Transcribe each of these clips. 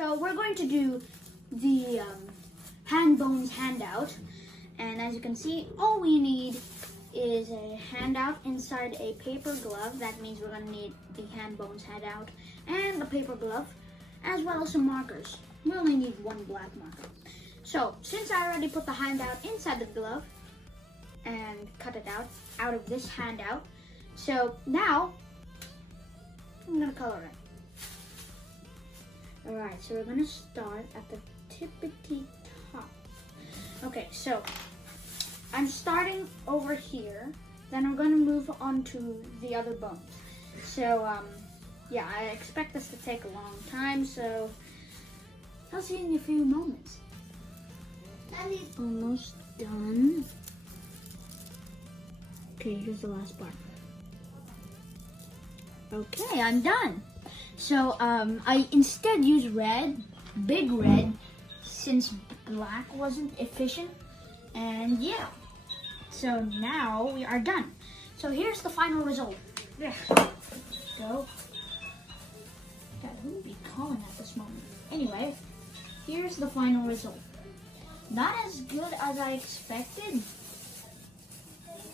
So we're going to do the hand bones handout, and as you can see, all we need is a handout inside a paper glove. That means we're going to need the hand bones handout and the paper glove, as well as some markers. We only need one black marker. So since I already put the handout inside the glove and cut it out of this handout, so now I'm going to color it. Alright, so we're going to start at the tippity top. Okay, so I'm starting over here, then I'm going to move on to the other bones. So, yeah, I expect this to take a long time, so I'll see you in a few moments. That is almost done. Okay, here's the last part. Okay, I'm done. So, I instead used red, big red, since black wasn't efficient. And yeah, so now we are done. So here's the final result. There. Go. God, who would be calling at this moment? Anyway, here's the final result. Not as good as I expected,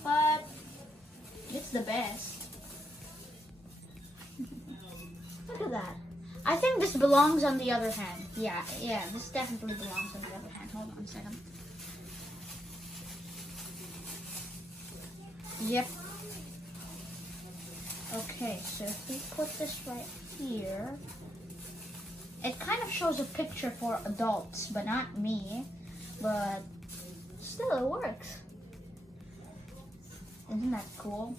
but it's the best. Look at that. I think this belongs on the other hand. Yeah, this definitely belongs on the other hand. Hold on a second. Yep. Okay, so if we put this right here, it kind of shows a picture for adults, but not me. But still, it works. Isn't that cool?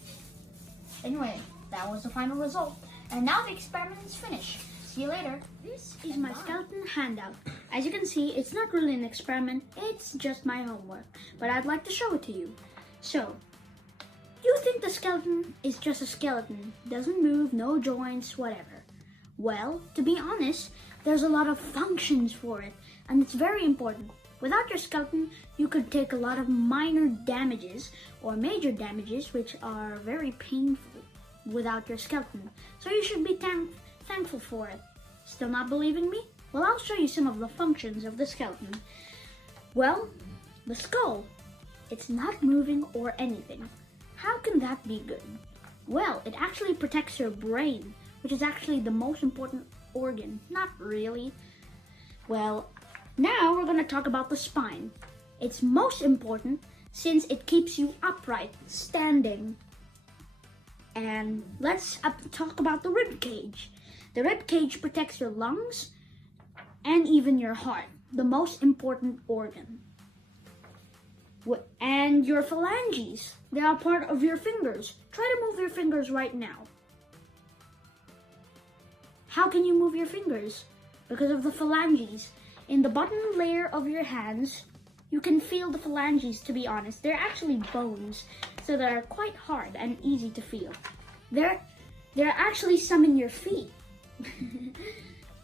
Anyway, that was the final result. And now the experiment is finished. See you later. This is my skeleton handout. As you can see, it's not really an experiment, it's just my homework. But I'd like to show it to you. So, you think the skeleton is just a skeleton, doesn't move, no joints, whatever. Well, to be honest, there's a lot of functions for it, and it's very important. Without your skeleton, you could take a lot of minor damages or major damages, which are very painful without your skeleton. So you should be thankful for it. Still not believing me? Well, I'll show you some of the functions of the skeleton. Well, the skull. It's not moving or anything. How can that be good? Well, it actually protects your brain, which is actually the most important organ. Not really. Well, now we're going to talk about the spine. It's most important since it keeps you upright, standing. And let's talk about the rib cage. The rib cage protects your lungs and even your heart, the most important organ. And your phalanges, they are part of your fingers. Try to move your fingers right now. How can you move your fingers? Because of the phalanges. In the bottom layer of your hands, you can feel the phalanges, to be honest. They're actually bones, so they're quite hard and easy to feel. There are actually some in your feet.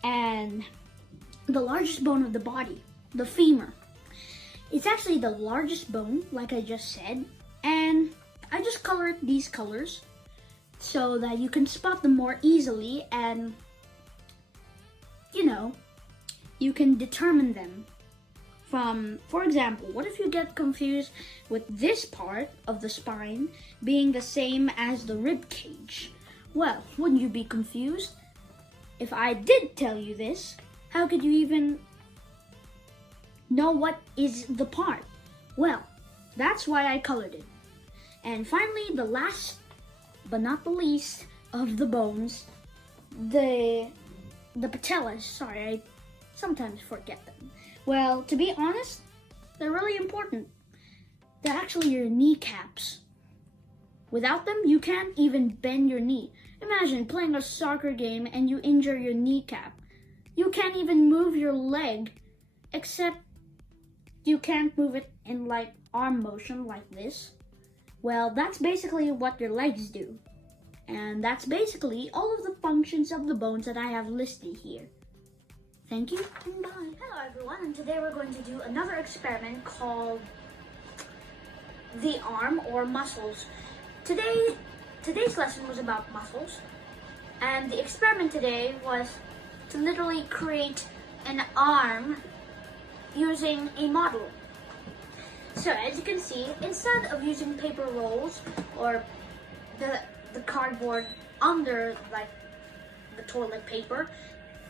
And the largest bone of the body, the femur. It's actually the largest bone, like I just said. And I just colored these colors so that you can spot them more easily and, you know, you can determine them. For example, what if you get confused with this part of the spine being the same as the rib cage? Well, wouldn't you be confused? If I did tell you this, how could you even know what is the part? Well, that's why I colored it. And finally, the last but not the least of the bones, the patellas. Sorry, I sometimes forget them. Well, to be honest, they're really important. They're actually your kneecaps. Without them, you can't even bend your knee. Imagine playing a soccer game and you injure your kneecap. You can't even move your leg, except you can't move it in like arm motion like this. Well, that's basically what your legs do. And that's basically all of the functions of the bones that I have listed here. Thank you and bye. Hello everyone, and today we're going to do another experiment called the arm or muscles. Today's lesson was about muscles, and the experiment today was to literally create an arm using a model. So as you can see, instead of using paper rolls or the cardboard under like the toilet paper,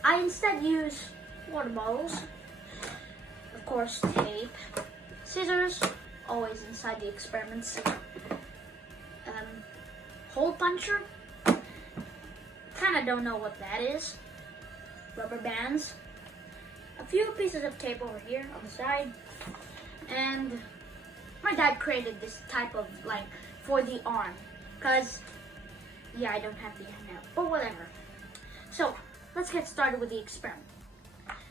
I instead use water bottles, of course tape, scissors, always inside the experiments, hole puncher, kinda don't know what that is, rubber bands, a few pieces of tape over here on the side, and my dad created this type of like for the arm, cause yeah, I don't have the handout, but whatever. So let's get started with the experiment.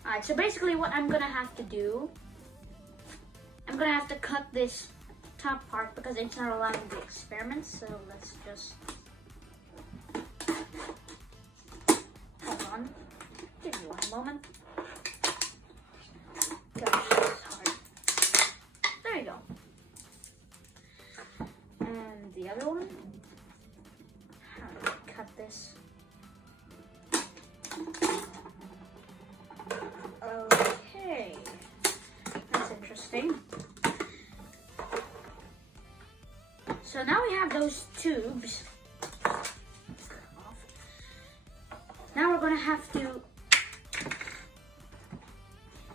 Alright, so basically what I'm gonna have to do, I'm gonna have to cut this top part because it's not allowed in the experiment, so let's just hold on. Give me one moment. Gosh, it's hard. There you go. And the other one. How do I cut this? Okay, that's interesting. So now we have those tubes. Now we're gonna have to.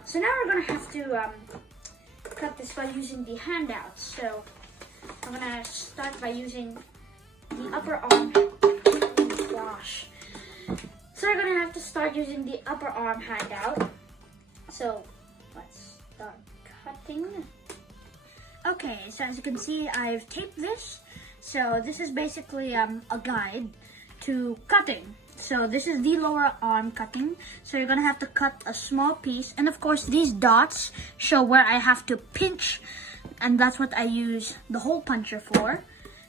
So now we're gonna have to cut this by using the handouts. So I'm gonna start by using the upper arm. Oh gosh. So we're gonna have to start using the upper arm handout. So let's start cutting. Okay, so as you can see, I've taped this. So this is basically a guide to cutting. So this is the lower arm cutting. So you're gonna have to cut a small piece. And of course, these dots show where I have to pinch. And that's what I use the hole puncher for.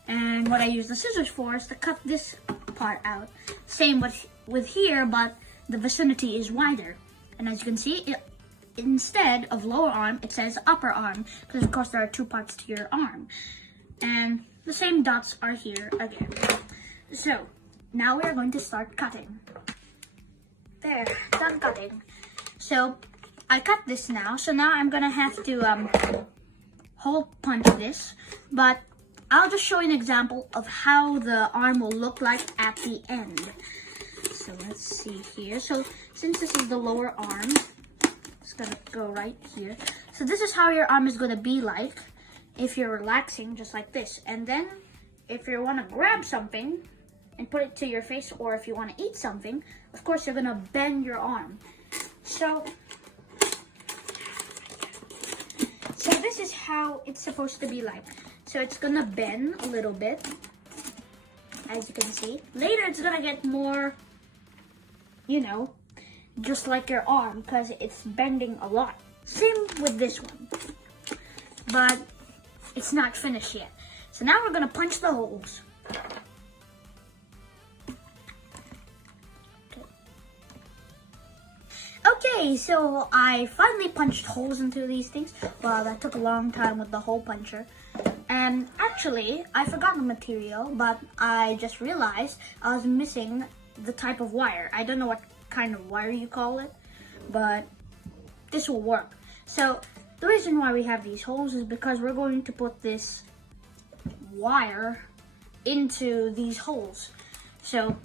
And what I use the scissors for is to cut this part out. Same with here, but the vicinity is wider. And as you can see, instead of lower arm, it says upper arm, because of course there are two parts to your arm. And the same dots are here again. So now we are going to start cutting. There, done cutting. So I cut this now. So now I'm gonna have to hole punch this, but I'll just show you an example of how the arm will look like at the end. So let's see here. So since this is the lower arm, it's gonna go right here. So this is how your arm is gonna be like if you're relaxing, just like this. And then if you wanna grab something and put it to your face, or if you wanna eat something, of course you're gonna bend your arm. So this is how it's supposed to be like. So it's gonna bend a little bit, as you can see. Later it's gonna get more, you know, just like your arm, because it's bending a lot. Same with this one, but it's not finished yet. So now we're gonna punch the holes. Okay, so I finally punched holes into these things. Wow, that took a long time with the hole puncher. And actually, I forgot the material, but I just realized I was missing the type of wire. I don't know what kind of wire you call it, but this will work. So the reason why we have these holes is because we're going to put this wire into these holes. So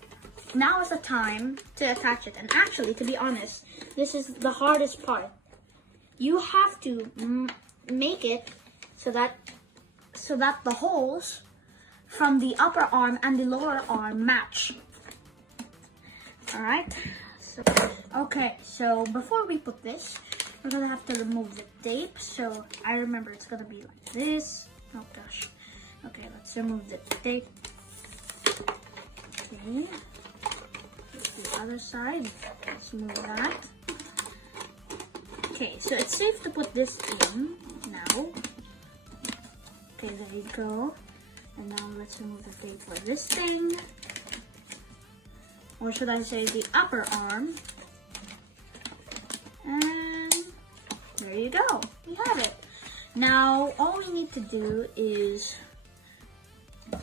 now is the time to attach it. And actually, to be honest, this is the hardest part. You have to make it so that the holes from the upper arm and the lower arm match. All right. So before we put this, we're gonna have to remove the tape. So I remember it's gonna be like this. Oh gosh. Okay, let's remove the tape. Okay. The other side. Let's move that. Okay, so it's safe to put this in now. Okay, there you go. And now let's remove the tape for this thing. Or should I say the upper arm. And there you go. We have it. Now, all we need to do is,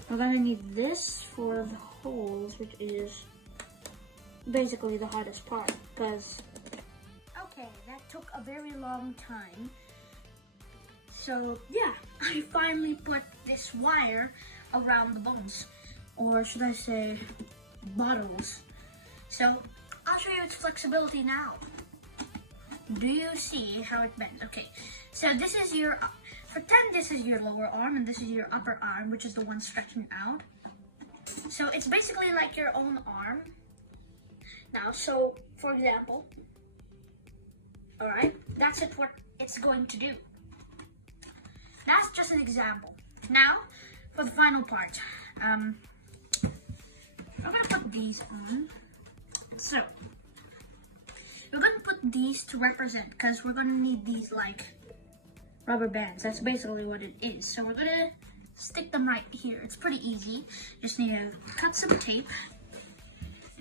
we're gonna need this for the holes, which is basically the hardest part, because Okay, that took a very long time. So yeah, I finally put this wire around the bones, or should I say bottles. So I'll show you its flexibility now. Do you see how it bends? Okay, so this is your, pretend this is your lower arm and this is your upper arm, which is the one stretching out. So it's basically like your own arm. Now, so for example, all right, that's what it's going to do. That's just an example. Now, for the final part, I'm gonna put these on. So, we're gonna put these to represent, because we're gonna need these like rubber bands. That's basically what it is. So we're gonna stick them right here. It's pretty easy. Just need to cut some tape.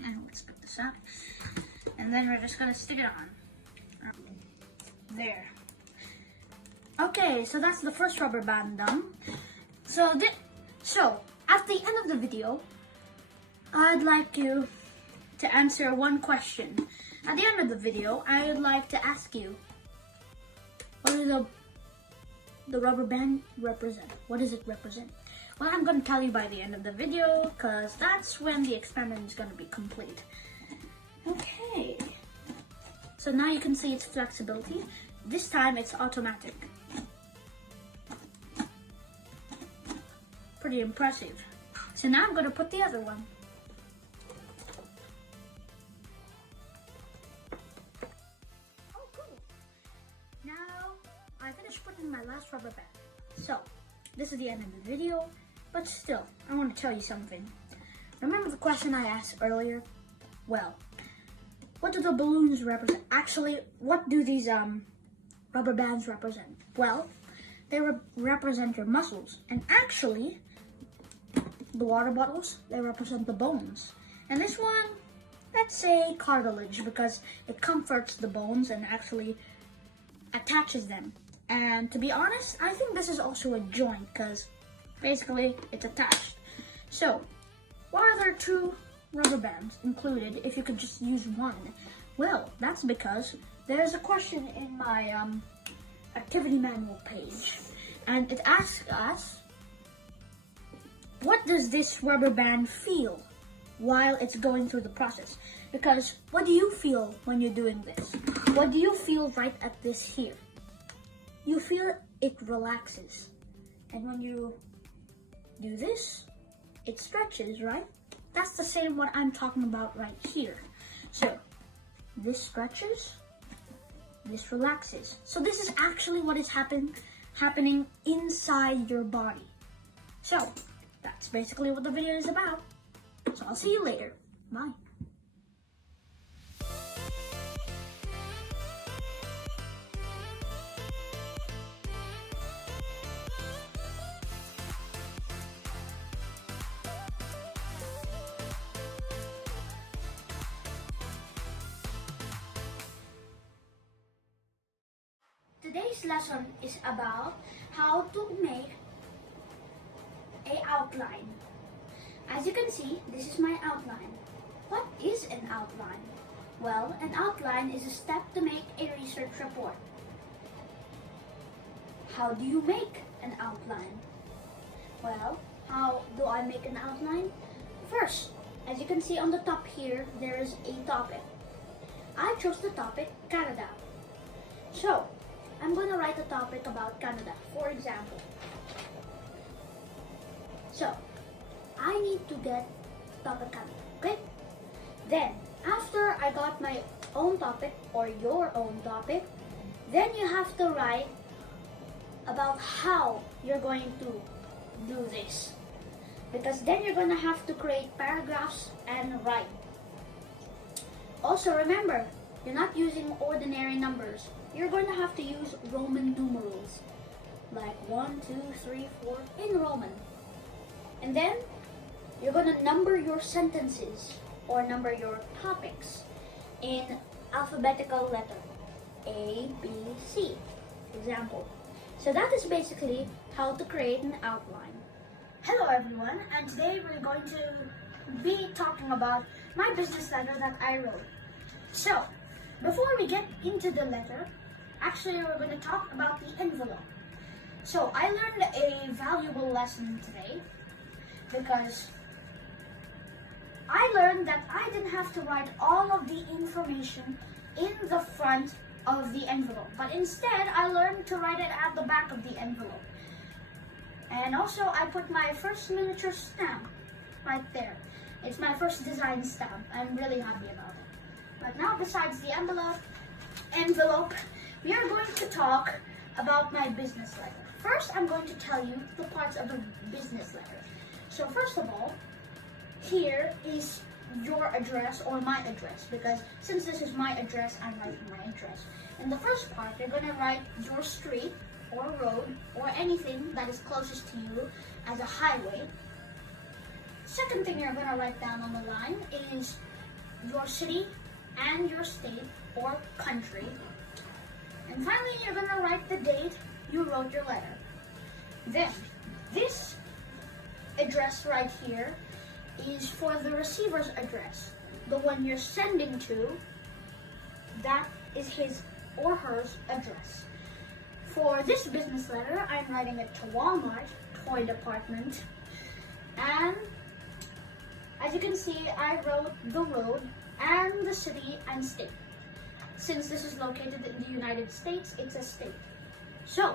And let's put this up. And then we're just gonna stick it on. There. Okay, so that's the first rubber band done. So at the end of the video, I'd like you to answer one question. At the end of the video, I would like to ask you, what does the rubber band represent? What does it represent? Well, I'm going to tell you by the end of the video, because that's when the experiment is going to be complete. Okay. So now you can see its flexibility. This time it's automatic. Pretty impressive. So now I'm going to put the other one. Oh, cool. Now I finished putting my last rubber band. So this is the end of the video, but still, I want to tell you something. Remember the question I asked earlier? Well, what do the balloons represent? Actually, what do these rubber bands represent? Well, they represent your muscles, and actually, the water bottles, they represent the bones. And this one, let's say cartilage, because it comforts the bones and actually attaches them. And to be honest, I think this is also a joint, because basically it's attached. So, why are there two rubber bands included if you could just use one? Well, that's because there's a question in my activity manual page, and it asks us, what does this rubber band feel while it's going through the process? Because what do you feel when you're doing this? What do you feel right at this here? You feel it relaxes, and when you do this, it stretches, right? That's the same what I'm talking about right here. So this stretches, this relaxes. So this is actually what is happening inside your body. So that's basically what the video is about. So I'll see you later. Bye. Today's lesson is about how to make an outline. As you can see, this is my outline. What is an outline? Well, an outline is a step to make a research report. How do you make an outline? Well, how do I make an outline? First, as you can see on the top here, there is a topic. I chose the topic Canada. So, I'm going to write a topic about Canada, for example. So, I need to get topic Canada, okay? Then, after I got my own topic or your own topic, then you have to write about how you're going to do this. Because then you're going to have to create paragraphs and write. Also remember, you're not using ordinary numbers. You're going to have to use Roman numerals, like 1, 2, 3, 4 in Roman. And then you're going to number your sentences or number your topics in alphabetical letter A, B, C, example. So that is basically how to create an outline. Hello everyone, and today we're going to be talking about my business letter that I wrote. So, before we get into the letter, actually we're going to talk about the envelope. So I learned a valuable lesson today because I learned that I didn't have to write all of the information in the front of the envelope, but instead I learned to write it at the back of the envelope. And also I put my first miniature stamp right there. It's my first design stamp. I'm really happy about it. But now, besides the envelope, we are going to talk about my business letter. First, I'm going to tell you the parts of the business letter. So first of all, here is your address or my address, because since this is my address, I'm writing my address. In the first part, you're going to write your street or road or anything that is closest to you as a highway. Second thing you're going to write down on the line is your city and your state or country. And finally, you're going to write the date you wrote your letter. Then, this address right here is for the receiver's address. The one you're sending to, that is his or hers address. For this business letter, I'm writing it to Walmart, toy department. And as you can see, I wrote the road and the city and state. Since this is located in the United States, it's a state. So,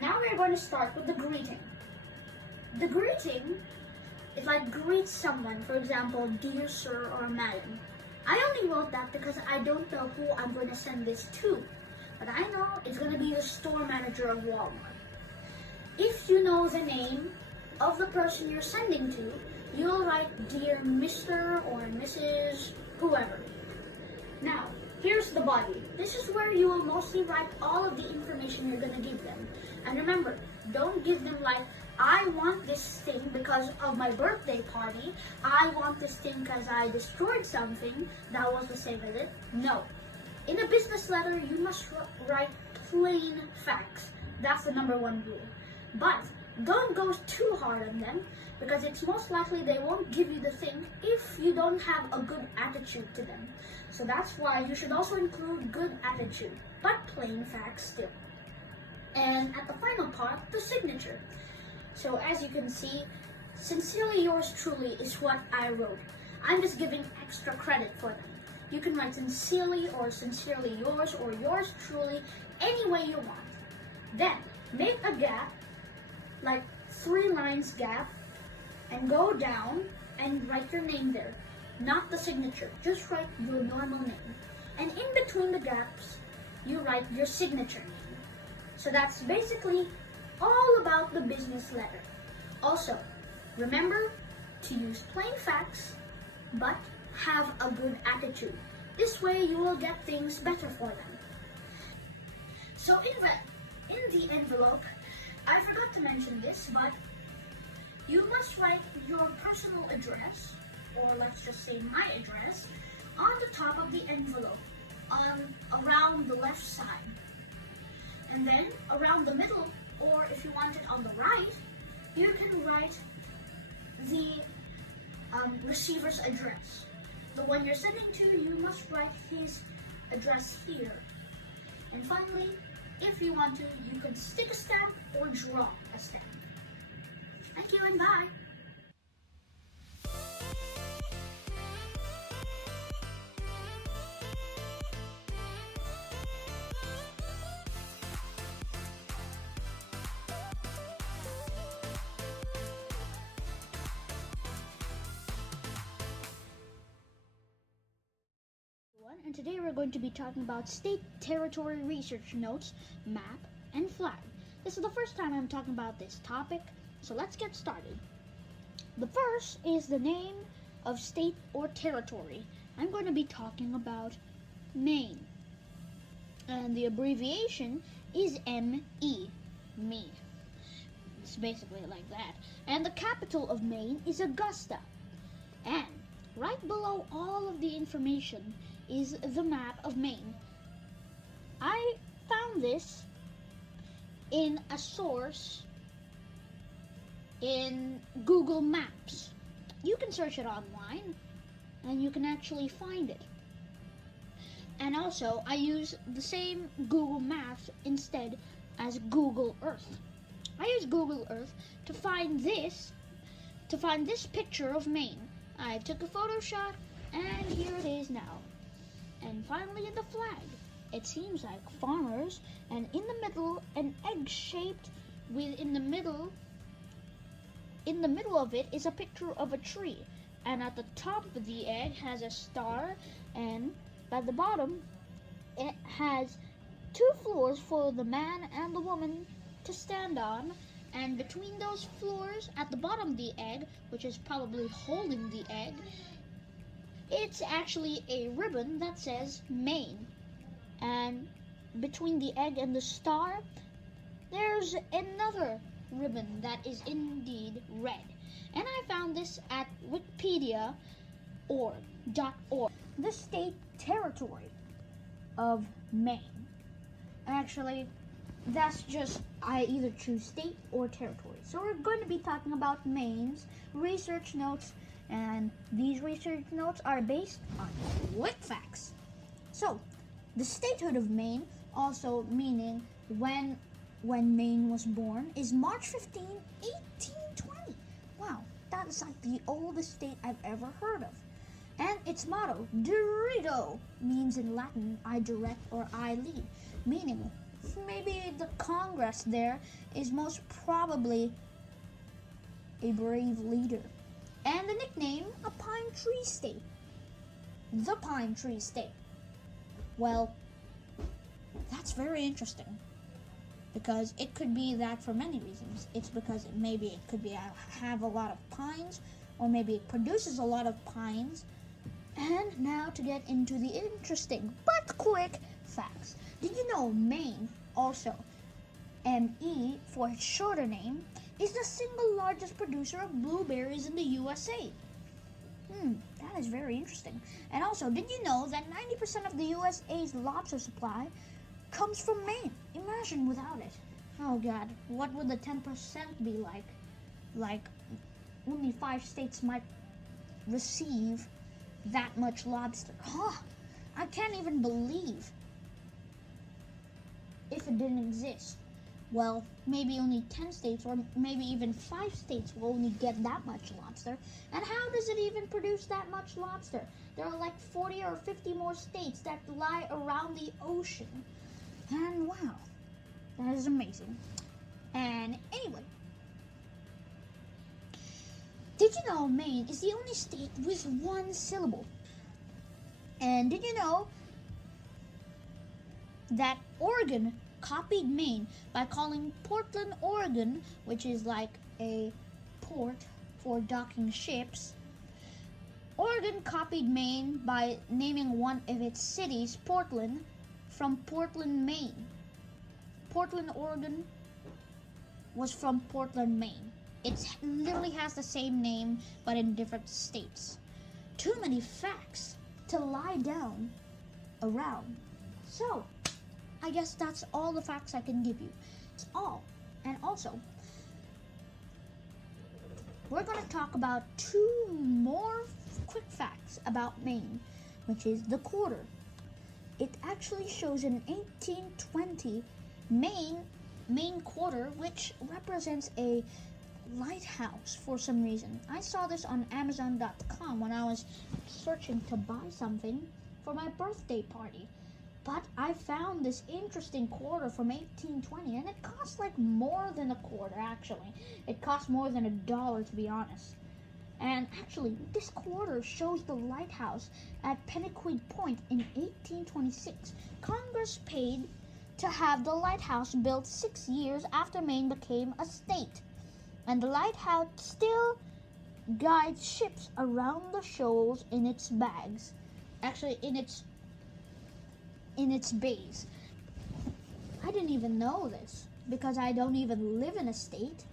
now we're going to start with the greeting. The greeting, if I greet someone, for example, dear sir or madam, I only wrote that because I don't know who I'm going to send this to. But I know it's going to be the store manager of Walmart. If you know the name of the person you're sending to, you'll write dear Mr. or Mrs. whoever. Now, here's the body. This is where you will mostly write all of the information you're going to give them. And remember, don't give them like, I want this thing because of my birthday party. I want this thing because I destroyed something that was the same as it. No. In a business letter, you must write plain facts. That's the number one rule. But don't go too hard on them because it's most likely they won't give you the thing if you don't have a good attitude to them. So that's why you should also include good attitude, but plain facts still. And at the final part, the signature. So as you can see, sincerely yours truly is what I wrote. I'm just giving extra credit for them. You can write sincerely or sincerely yours or yours truly, any way you want. Then make a gap, like 3 lines gap, and go down and write your name there. Not the signature, just write your normal name. And in between the gaps, you write your signature name. So that's basically all about the business letter. Also, remember to use plain facts, but have a good attitude. This way you will get things better for them. So in the envelope, I forgot to mention this, but you must write your personal address, or let's just say my address, on the top of the envelope, around the left side. And then around the middle, or if you want it on the right, you can write the receiver's address. The one you're sending to, you must write his address here. And finally, if you want to, you can stick a stamp or draw a stamp. Thank you and bye. And today we're going to be talking about state territory research notes, map, and flag. This is the first time I'm talking about this topic, so let's get started. The first is the name of state or territory. I'm going to be talking about Maine. And the abbreviation is M-E, me. It's basically like that. And the capital of Maine is Augusta. And right below all of the information is the map of Maine. I found this in a source in Google Maps. You can search it online and you can actually find it. And also, I use the same Google Maps instead as Google Earth. I use Google Earth to find this picture of Maine. I took a photo shot, and here it is now. And finally, the flag. It seems like farmers, and in the middle, an egg shaped with in the middle of it is a picture of a tree. And at the top of the egg has a star, and at the bottom it has two floors for the man and the woman to stand on. And between those floors, at the bottom of the egg, which is probably holding the egg, it's actually a ribbon that says Maine. And between the egg and the star, there's another ribbon that is indeed red. And I found this at wikipedia.org. The state territory of Maine. Actually, that's just, I either choose state or territory. So we're going to be talking about Maine's research notes, and these research notes are based on quick facts. So, the statehood of Maine, also meaning when Maine was born, is March 15, 1820. Wow, that's like the oldest state I've ever heard of. And its motto, Dirito, means in Latin, I direct or I lead, meaning maybe the Congress there is most probably a brave leader. And the nickname, a pine tree state. The pine tree state. Well, that's very interesting, because it could be that for many reasons. It's because maybe it could be have a lot of pines, or maybe it produces a lot of pines. And now to get into the interesting but quick facts. Did you know Maine, also ME for its shorter name, is the single largest producer of blueberries in the USA? That is very interesting. And also, did you know that 90% of the USA's lobster supply comes from Maine? Imagine without it. Oh God, what would the 10% be like? Like, only 5 states might receive that much lobster. I can't even believe if it didn't exist. Well, maybe only 10 states or maybe even 5 states will only get that much lobster. And how does it even produce that much lobster? There are like 40 or 50 more states that lie around the ocean. And wow, that is amazing. And anyway, did you know Maine is the only state with one syllable? And did you know that Oregon copied Maine by calling Portland, Oregon, which is like a port for docking ships? Oregon copied Maine by naming one of its cities Portland from Portland, Maine. Portland, Oregon was from Portland, Maine. It literally has the same name, but in different states. Too many facts to lie down around. So, I guess that's all the facts I can give you. It's all. And also, we're going to talk about 2 more quick facts about Maine, which is the quarter. It actually shows an 1820 Maine quarter, which represents a lighthouse for some reason. I saw this on Amazon.com when I was searching to buy something for my birthday party. But I found this interesting quarter from 1820, and it cost like more than a quarter, actually. It cost more than $1, to be honest. And actually, this quarter shows the lighthouse at Pennaquid Point in 1826. Congress paid to have the lighthouse built 6 years after Maine became a state. And the lighthouse still guides ships around the shoals in its bags. Actually, in its bays. I didn't even know this, because I don't even live in a state,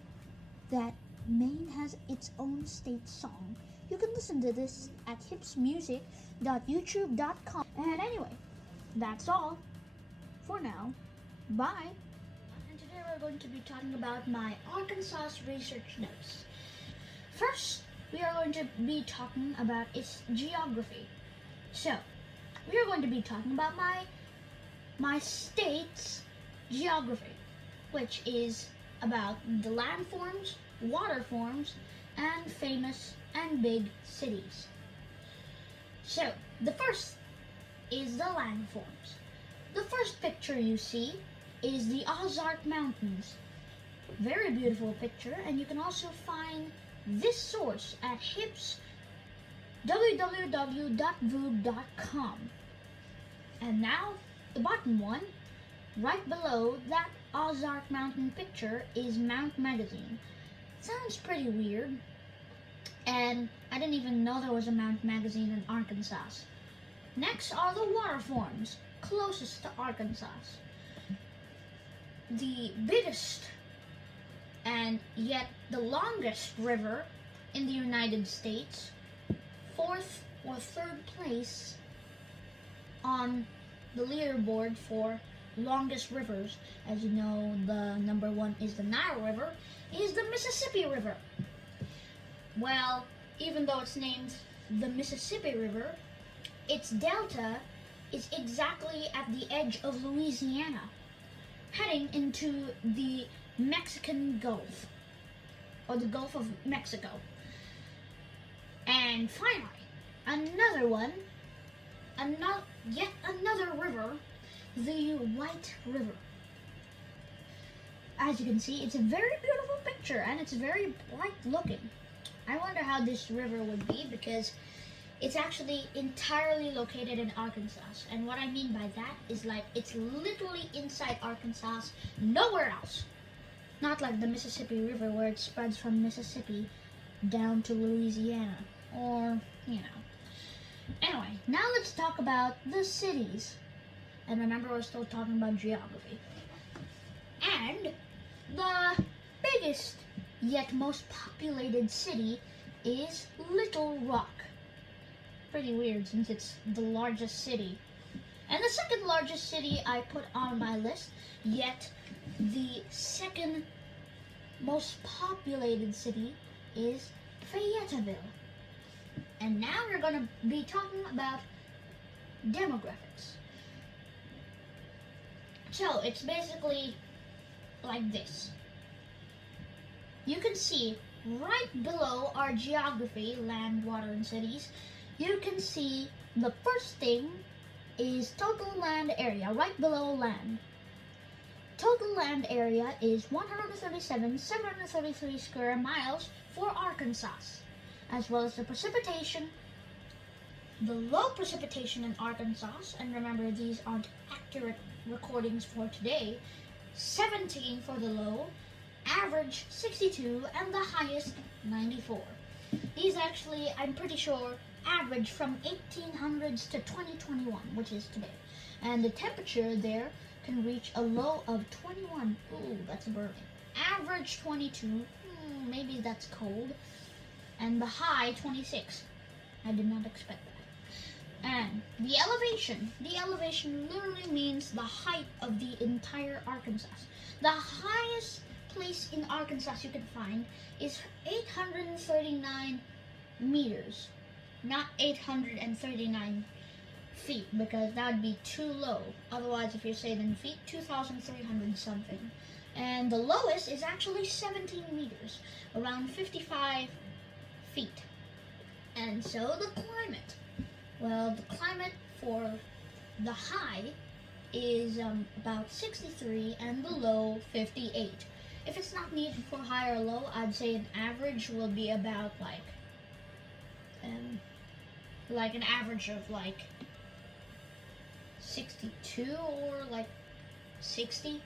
that Maine has its own state song. You can listen to this at hipsmusic.youtube.com. And anyway, that's all for now. Bye. And today we're going to be talking about my Arkansas research notes. First, we are going to be talking about its geography. So, we are going to be talking about my state's geography, which is about the landforms, water forms, and famous and big cities. So, the first is the landforms. The first picture you see is the Ozark Mountains. Very beautiful picture, and you can also find this source at HIP's www.voog.com. And now, the bottom one, right below that Ozark Mountain picture, is Mount Magazine. Sounds pretty weird, and I didn't even know there was a Mount Magazine in Arkansas. Next are the water forms closest to Arkansas. The biggest and yet the longest river in the United States, fourth or third place on the leaderboard for longest rivers. As you know, the number one is the Nile River, is the Mississippi River. Well, even though it's named the Mississippi River, its delta is exactly at the edge of Louisiana, heading into the Mexican Gulf, or the Gulf of Mexico. And finally, yet another river, the White River. As you can see, it's a very beautiful picture, and it's very bright looking. I wonder how this river would be, because it's actually entirely located in Arkansas. And what I mean by that is, like, it's literally inside Arkansas, nowhere else. Not like the Mississippi River, where it spreads from Mississippi down to Louisiana, or, you know. Anyway, now let's talk about the cities. And remember, we're still talking about geography. And the biggest yet most populated city is Little Rock. Pretty weird, since it's the largest city. And the second largest city I put on my list, yet the second most populated city, is Fayetteville. And now we're going to be talking about demographics. So it's basically like this. You can see right below our geography, land, water, and cities, you can see the first thing is total land area, right below land. Total land area is 137,733 square miles for Arkansas, as well as the precipitation, the low precipitation in Arkansas, and remember these aren't accurate recordings for today, 17 for the low, average 62, and the highest 94. These actually, I'm pretty sure, average from 1800s to 2021, which is today. And the temperature there can reach a low of 21. Ooh, that's burning. Average 22. Maybe that's cold. And the high 26. I did not expect that. And the elevation. The elevation literally means the height of the entire Arkansas. The highest place in Arkansas you can find is 839 meters. Not 839 feet, because that would be too low. Otherwise, if you say it in feet, 2,300 something. And the lowest is actually 17 meters, around 55 feet. And so the climate. Well, the climate for the high is about 63 and the low 58. If it's not needed for high or low, I'd say an average will be about like an average of like 62 or like 60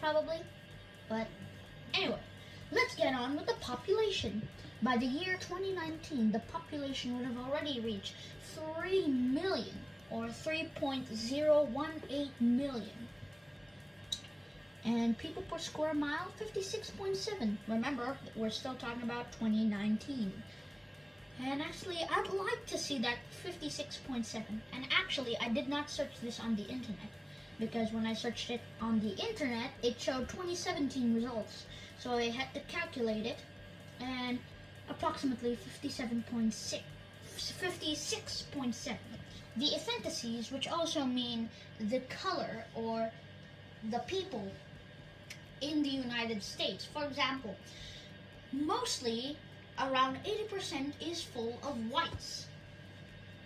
probably. But anyway, let's get on with the population. By the year 2019, the population would have already reached 3 million, or 3.018 million. And people per square mile, 56.7. Remember, we're still talking about 2019. And actually, I'd like to see that 56.7. And actually, I did not search this on the internet, because when I searched it on the internet, it showed 2017 results. So I had to calculate it, and approximately 56.7. the ethnicities, which also mean the color or the people in the United States. For example, mostly around 80% is full of whites.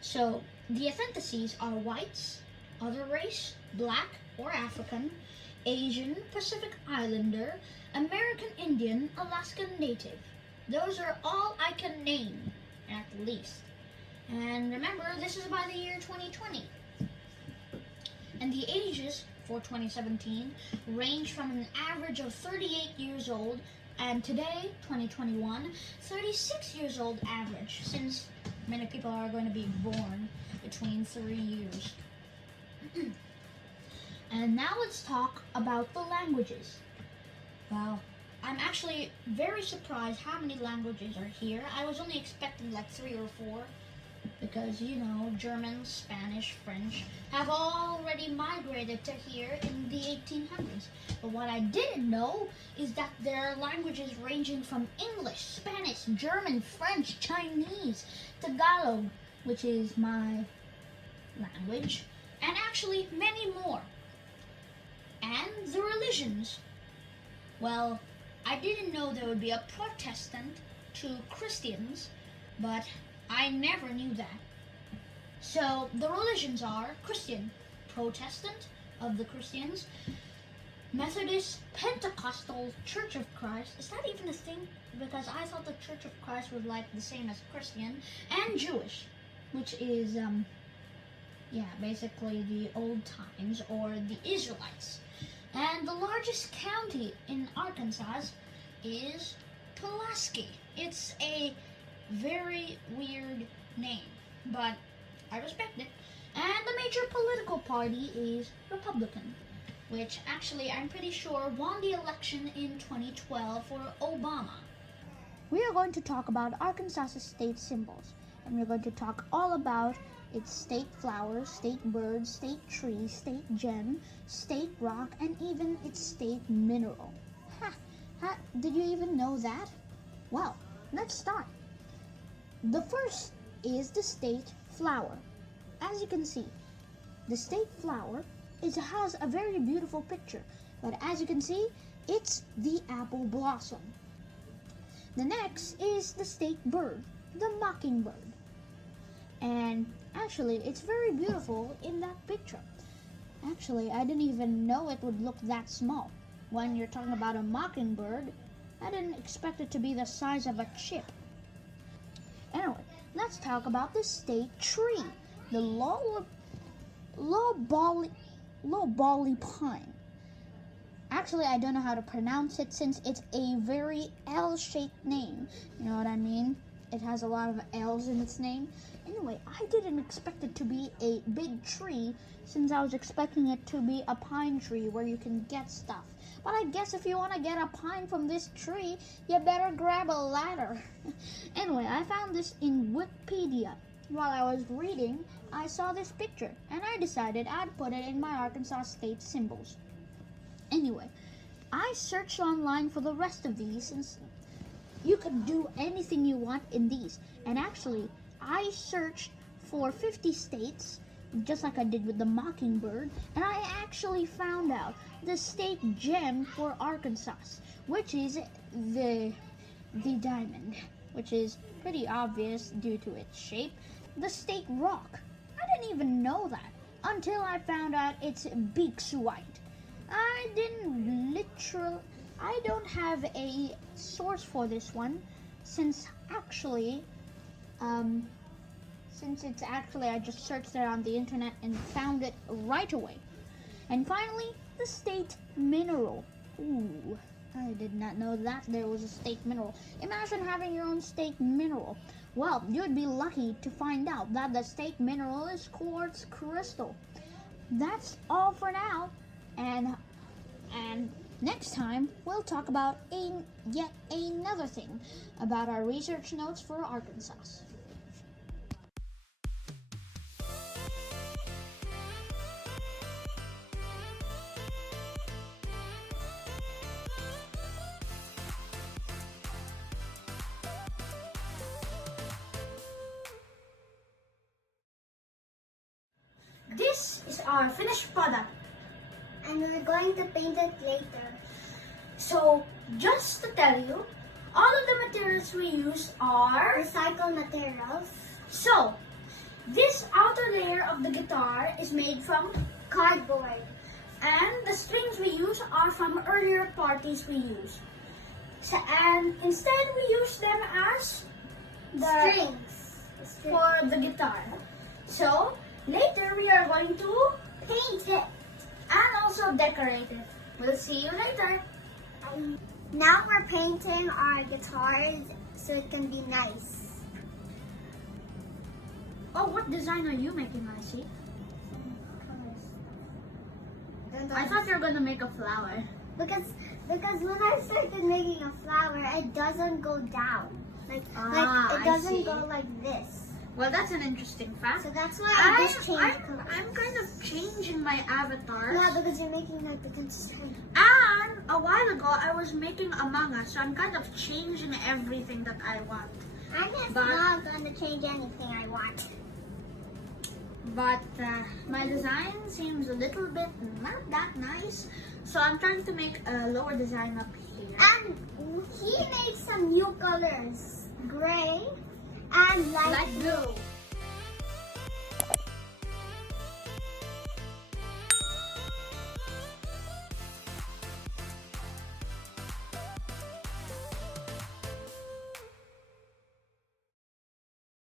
So the ethnicities are whites, other race, black or African, Asian, Pacific Islander, American Indian, Alaskan Native. Those are all I can name, at least. And remember, this is by the year 2020. And the ages for 2017 range from an average of 38 years old, and today, 2021, 36 years old average, since many people are going to be born between 3 years. And now let's talk about the languages. Well, I'm actually very surprised how many languages are here. I was only expecting like 3 or 4 because, you know, German, Spanish, French have already migrated to here in the 1800s. But what I didn't know is that there are languages ranging from English, Spanish, German, French, Chinese, Tagalog, which is my language, and actually many more. And the religions. Well, I didn't know there would be a Protestant to Christians, but I never knew that. So the religions are Christian, Protestant of the Christians, Methodist, Pentecostal, Church of Christ. Is that even a thing? Because I thought the Church of Christ was like the same as Christian, and Jewish, which is basically the old times or the Israelites. And the largest county in Arkansas is Pulaski. It's a very weird name, but I respect it. And the major political party is Republican, which actually I'm pretty sure won the election in 2012 for Obama. We are going to talk about Arkansas's state symbols, and we're going to talk all about its state flowers, state birds, state tree, state gem, state rock, and even its state mineral. Did you even know that? Well, let's start. The first is the state flower. As you can see, the state flower has a very beautiful picture, but as you can see, it's the apple blossom. The next is the state bird, the mockingbird. And actually, it's very beautiful in that picture. Actually, I didn't even know it would look that small. When you're talking about a mockingbird, I didn't expect it to be the size of a chip. Anyway, let's talk about the state tree, the low-bolly pine. Actually, I don't know how to pronounce it since it's a very L-shaped name. You know what I mean? It has a lot of L's in its name. Anyway, I didn't expect it to be a big tree since I was expecting it to be a pine tree where you can get stuff. But I guess if you want to get a pine from this tree, you better grab a ladder. Anyway, I found this in Wikipedia. While I was reading, I saw this picture, and I decided I'd put it in my Arkansas state symbols. Anyway, I searched online for the rest of these since you could do anything you want in these. And actually, I searched for 50 states, just like I did with the mockingbird, and I actually found out the state gem for Arkansas, which is the diamond, which is pretty obvious due to its shape. The state rock. I didn't even know that until I found out it's beakswhite. I don't have a source for this one since I just searched it on the internet and found it right away. And finally, the state mineral. Ooh, I did not know that there was a state mineral. Imagine having your own state mineral. Well, you'd be lucky to find out that the state mineral is quartz crystal. That's all for now, and next time we'll talk about yet another thing about our research notes for Arkansas. this is our finished product. And we're going to paint it later. So, just to tell you, all of the materials we use are... Recycled materials. So, this outer layer of the guitar is made from Cardboard. and the strings we use are from earlier parties we use. So, and instead we use them as the Strings. for the guitar. So, later we are going to Paint it. and also decorate it. We'll see you later. Now we're painting our guitars so it can be nice. Oh, what design are you making, Icy? I thought you were gonna make a flower. Because when I started making a flower, it doesn't go down. Like it I doesn't see. go like this. Well, that's an interesting fact. So that's why I just changed colors. I'm kind of changing my avatar. Yeah, because you're making like the design. And a while ago, I was making Among Us, so I'm kind of changing everything that I want. I'm just But- not going to change anything I want. But my design seems a little bit not that nice, so I'm trying to make a lower design up here. And he made some new colors. Gray and light Light blue.